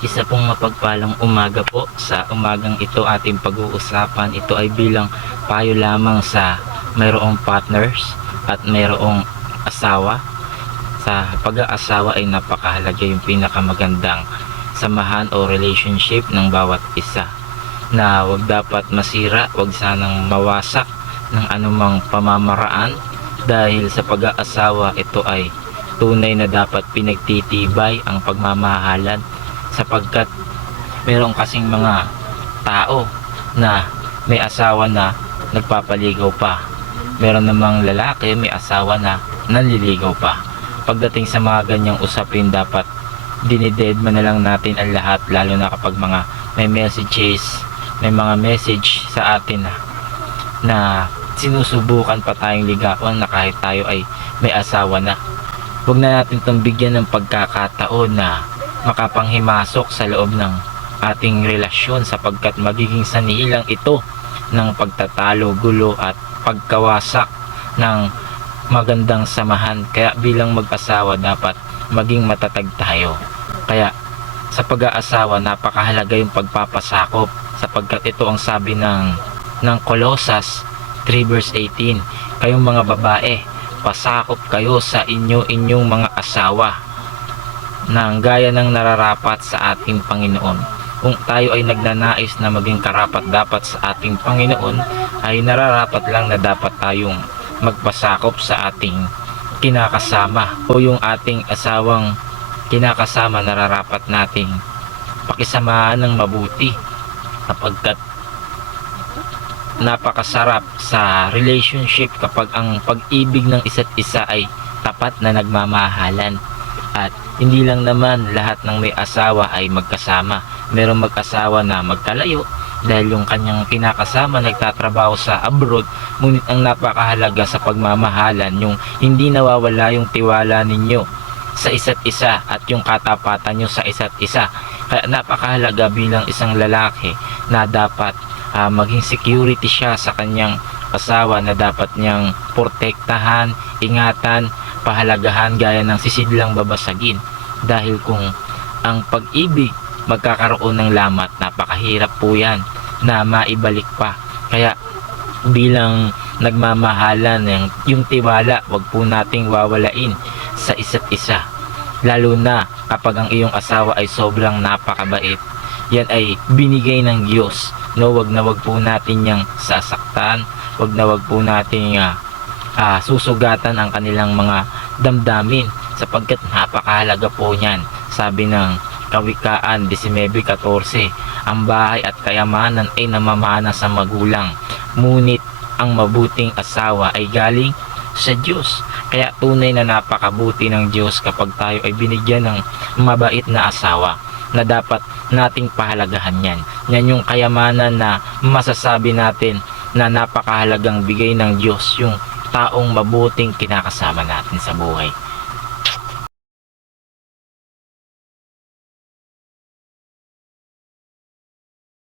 Isa pong mapagpalang umaga po. Sa umagang ito ating pag-uusapan, ito ay bilang payo lamang sa mayroong partners at mayroong asawa. Sa pag-aasawa ay napakahalaga yung pinakamagandang samahan o relationship ng bawat isa, na wag dapat masira, wag sanang mawasak ng anumang pamamaraan, dahil sa pag-aasawa ito ay tunay na dapat pinagtitibay ang pagmamahalan, sapagkat meron kasing mga tao na may asawa na nagpapaligaw pa, meron namang lalaki may asawa na nanliligaw pa. Pagdating sa mga ganyang usapin, dapat dinidedma na lang natin ang lahat, lalo na kapag mga may messages, may mga message sa atin na sinusubukan pa tayong ligawan na kahit tayo ay may asawa na. Huwag na natin itong bigyan ng pagkakataon na makapanghimasok sa loob ng ating relasyon, sapagkat magiging sanhi lang ito ng pagtatalo, gulo at pagkawasak ng magandang samahan. Kaya bilang mag-asawa dapat maging matatag tayo. Kaya sa pag-aasawa napakahalaga yung pagpapasakop, sapagkat ito ang sabi ng Colossus 3 verse 18, kayong mga babae, pasakop kayo sa inyong mga asawa ng gaya ng nararapat sa ating Panginoon. Kung tayo ay nagnanais na maging karapat dapat sa ating Panginoon, ay nararapat lang na dapat tayong magpasakop sa ating kinakasama, o yung ating asawang kinakasama nararapat nating pakisamahan ng mabuti, sapagkat napakasarap sa relationship kapag ang pag-ibig ng isa't isa ay tapat na nagmamahalan. At hindi lang naman lahat ng may asawa ay magkasama, merong mag-asawa na magkalayo dahil yung kanyang kinakasama nagtatrabaho sa abroad. Ngunit ang napakahalaga sa pagmamahalan, yung hindi nawawala yung tiwala ninyo sa isa't isa at yung katapatan nyo sa isa't isa. Kaya napakahalaga bilang isang lalaki na dapat maging security siya sa kanyang asawa, na dapat niyang protektahan, ingatan, pahalagahan gaya ng sisidlang babasagin. Dahil kung ang pag-ibig magkakaroon ng lamat, napakahirap po yan na maibalik pa. Kaya bilang nagmamahalan, yung tiwala wag po nating wawalain sa isa't isa, lalo na kapag ang iyong asawa ay sobrang napakabait. Yan ay binigay ng Diyos, no? Wag na wag po natin yang sasaktan, wag na wag po natin susugatan ang kanilang mga damdamin, sapagkat napakahalaga po niyan. Sabi ng Kawikaan 19:14, ang bahay at kayamanan ay namamana sa magulang, ngunit ang mabuting asawa ay galing sa Diyos. Kaya tunay na napakabuti ng Diyos kapag tayo ay binigyan ng mabait na asawa, na dapat nating pahalagahan yan. Yan yung kayamanan na masasabi natin na napakahalagang bigay ng Diyos, yung taong mabuting kinakasama natin sa buhay.